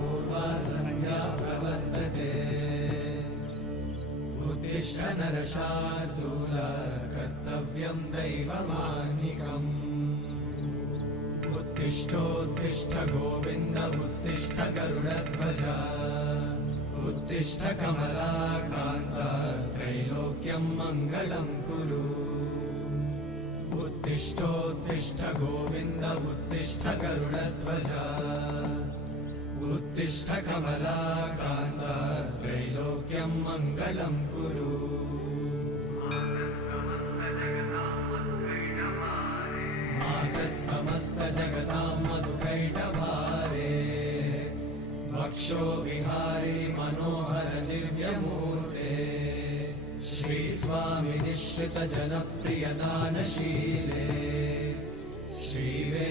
पूर्वा सन्ध्या प्रवर्तते उत्तिष्ठ नरशार्दूल कर्तव्यं दैवमाह्निकम् उत्तिष्ठोत्तिष्ठ गोविन्द उत्तिष्ठ गरुडध्वज उत्तिष्ठ कमलाकान्त त्रैलोक्यं मङ्गलं कुरु उत्तिष्ठोत्तिष्ठ गोविन्द उत्तिष्ठ गरुडध्वज उत्तिष्ठ कमलाकान्त त्रैलोक्यं मङ्गलं कुरु मातः समस्त जगतां मधुकैटभारे वक्षो विहारिणि मनोहर दिव्यमूर्ते श्रीस्वामि निश्रित जनप्रिय दानशीले श्रीवे